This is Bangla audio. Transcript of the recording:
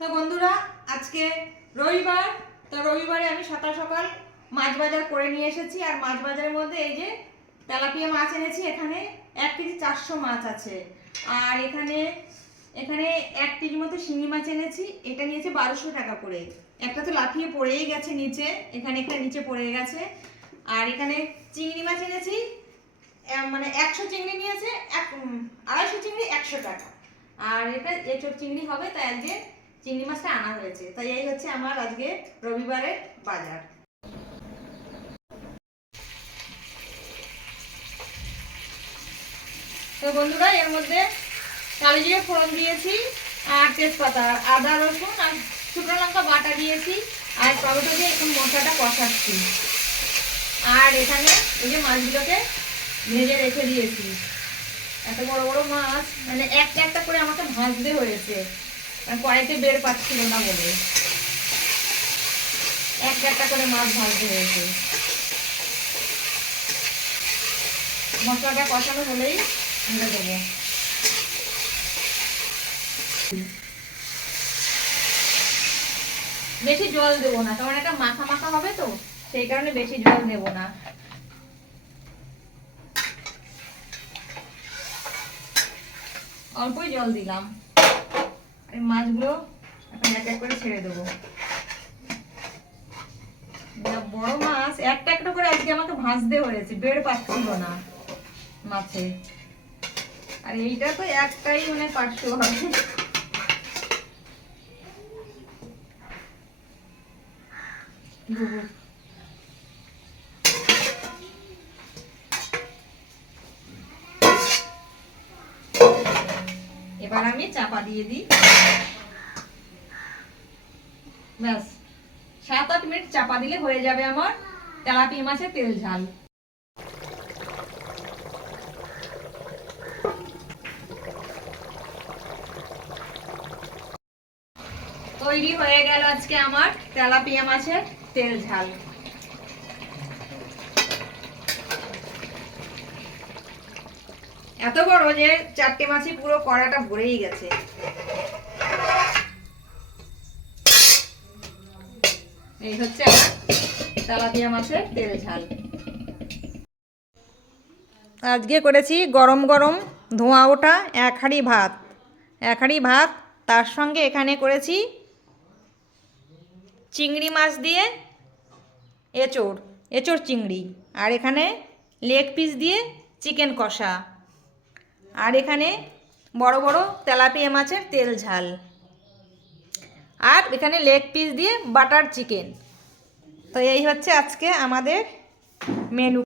তো বন্ধুরা, আজকে রবিবার। তো রবিবারে আমি সকাল সকাল মাছ বাজার করে নিয়ে এসেছি। আর মাছ বাজারের মধ্যে এই যে তেলাপিয়া মাছ এনেছি। এখানে 1 কেজি 400 মাছ আছে। আর এখানে এখানে 1 কেজি মতো শিঙি মাছ এনেছি। এটা নিয়েছে 1200 টাকা করে। একটা তো লাফিয়ে পড়েই গেছে নিচে, এখানে নিচে পড়ে গেছে। আর এখানে চিংড়ি মাছ এনেছি, মানে 100 চিংড়ি নিয়েছে, 250 চিংড়ি 100 টাকা। আর এটা এঁচোড় চিংড়ি হবে, তাই আজকে চিংড়ি মাছটা আনা হয়েছে। তাই এই হচ্ছে আমার আজকে রবিবারের বাজার। তো বন্ধুরা, এর মধ্যে কালো জিরে ফোড়ন দিয়েছি, আর তেজপাতা, আদা রসুন আর শুকনো লঙ্কা বাটা দিয়েছি। আর টমেটো দিয়ে এখন মশলাটা কষাচ্ছি। আর এখানে এই যে মাছগুলোকে ভেজে রেখে দিয়েছি। এত বড় বড় মাছ, মানে একটা একটা করে আমাকে ভাজতে হয়েছে, কড়াইতে বের পাচ্ছিল না বলে একটা একটা করে মাছ ভাজতে হয়েছে। মশলাটা কষানো হলেই আমরা দেবো। বেশি জল দেবো না, কারণ এটা মাখা মাখা হবে, তো সেই কারণে বেশি জল দেবো না। অল্পই জল দিলাম। এই মাছগুলো এখন এক এক করে ছেড়ে দেবো। বড় মাছ একটা একটা করে আজকে আমাকে ভাজতে হয়েছে, বের পাচ্ছিল না মাছে। আর এইটা তো একটাই মানে 500 হবে। এবার আমি চাপা দিয়ে দিই। ব্যাস 7-8 মিনিট চাপা দিলে হয়ে যাবে আমার তেলাপিয়া মাছের তেল ঝাল। তৈরি হয়ে গেল আজকে আমার তেলাপিয়া মাছের তেল ঝাল। এত বড় যে 4টে মাছই পুরো কড়াটা ভরেই গেছে। এই হচ্ছে আমার তেলাপিয়া মাছের তেল ঝাল। আজকে করেছি গরম গরম ধোঁয়া ওঠা 1 হাঁড়ি ভাত। 1 হাঁড়ি ভাত, তার সঙ্গে এখানে করেছি চিংড়ি মাছ দিয়ে এঁচোড় চিংড়ি। আর এখানে লেগ পিস দিয়ে চিকেন কষা। আর এখানে বড় বড় তেলাপিয়া মাছের তেল ঝাল। আর এখানে লেগ পিস দিয়ে বাটার চিকেন। তো এই হচ্ছে আজকে আমাদের মেনু।